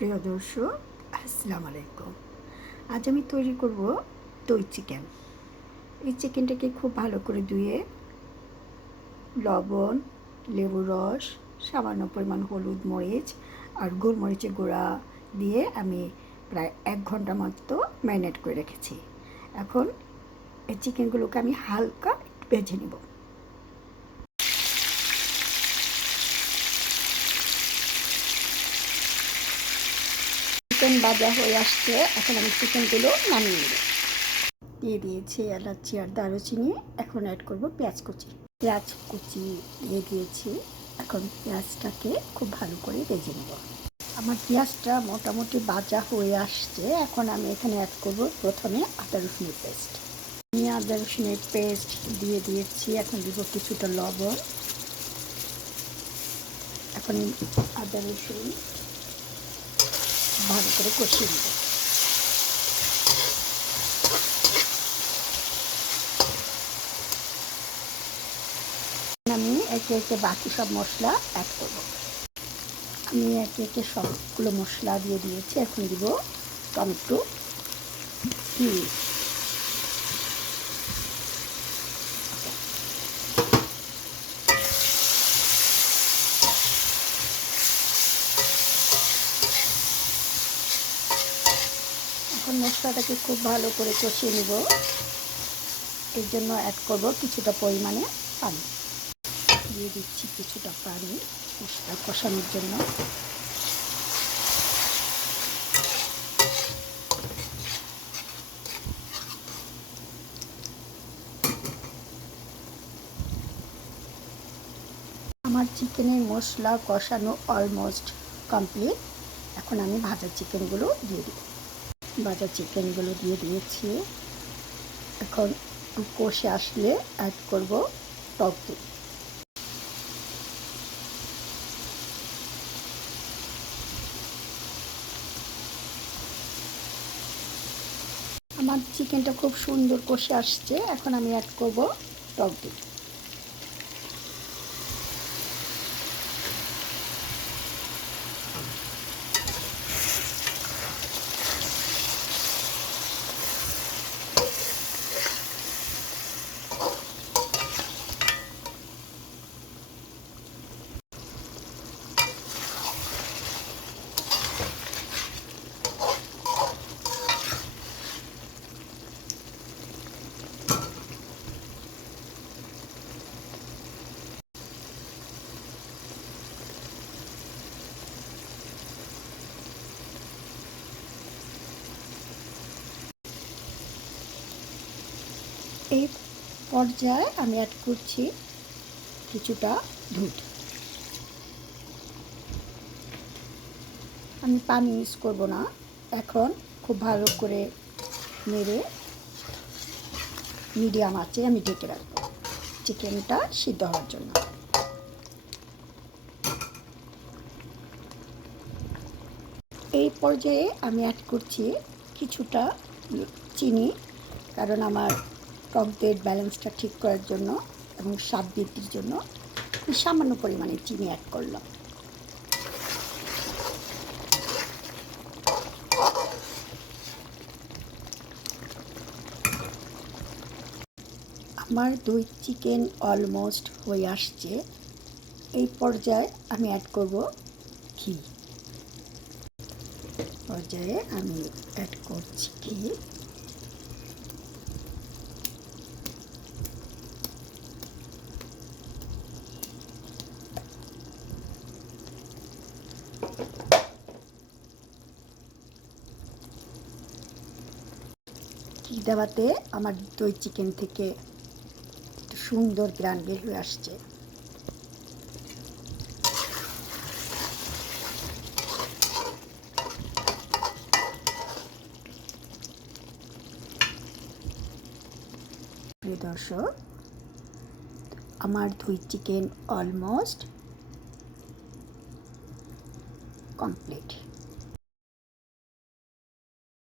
প্রিয় দর্শক, আসসালামু আলাইকুম। আজ আমি তৈরি করব দই চিকেন। এই চিকেনটাকে খুব ভালো করে ধুয়ে লবণ লেবু রস, সামান্য পরিমাণ হলুদ মরিচ আর গোলমরিচের গুঁড়া দিয়ে আমি প্রায় এক ঘণ্টা মতো ম্যারিনেট করে রেখেছি। এখন এই চিকেনগুলোকে আমি হালকা ভেজে নেব। চিকেন ভাজা হয়ে আসছে। এখন আমি চিকেনগুলো নামিয়ে নেব। দিয়ে দিয়েছি এলাচি আর দারুচিনি। এখন অ্যাড করব পেঁয়াজ কুচি। পেঁয়াজ কুচি দিয়ে দিয়েছি। এখন পেঁয়াজটাকে খুব ভালো করে ভেজে নেব। আমার পেঁয়াজটা মোটামুটি ভাজা হয়ে আসছে। এখন আমি এখানে অ্যাড করব প্রথমে আদা রসুনের পেস্ট। আমি আদা রসুনের পেস্ট দিয়ে দিয়েছি। এখন দিব কিছুটা লবণ। এখন আদা রসুন ভালো করে কষিয়ে নেব। আমি একে একে বাকি সব মশলা অ্যাড করব। আমি একে একে সবগুলো মশলা দিয়ে দিয়েছি। এখন দিব টমেটো পিঁয়াজ মশলাটাকে খুব ভালো করে কষিয়ে নেব। এর জন্য অ্যাড করব কিছুটা পরিমাণে পানি। দিয়ে দিচ্ছি কিছুটা পানি মশলা কষানোর জন্য। আমার চিকেনের মশলা কষানো অলমোস্ট কমপ্লিট এখন আমি ভাজা চিকেনগুলো দিয়ে দিব ভাজা চিকেনগুলো দিয়ে দিয়েছি। এখন কষে আসলে অ্যাড করব টক দই। আমার চিকেনটা খুব সুন্দর কষে আসছে। এখন আমি অ্যাড করব টক দই। এই পর্যায়ে আমি অ্যাড করছি কিছুটা দুধ। আমি পানি ইউজ করব না। এখন খুব ভালো করে নেড়ে মিডিয়াম আছে আমি ঢেকে রাখব। চিকেনটা সিদ্ধ হওয়ার জন্য। এই পর্যায়ে আমি অ্যাড করছি কিছুটা চিনি, কারণ আমার টকদের ব্যালেন্সটা ঠিক করার জন্য এবং স্বাদ বৃদ্ধির জন্য সামান্য পরিমাণে চিনি অ্যাড করলাম। আমার দুই চিকেন অলমোস্ট হয়ে আসছে। এই পর্যায়ে আমি অ্যাড করব ঘি। পর্যায়ে আমি অ্যাড করছি ঘি। দেওয়াতে আমার দই চিকেন থেকে একটু সুন্দর গ্রান বের হয়ে আসছে। দর্শক, আমার দই চিকেন অলমোস্ট কমপ্লিট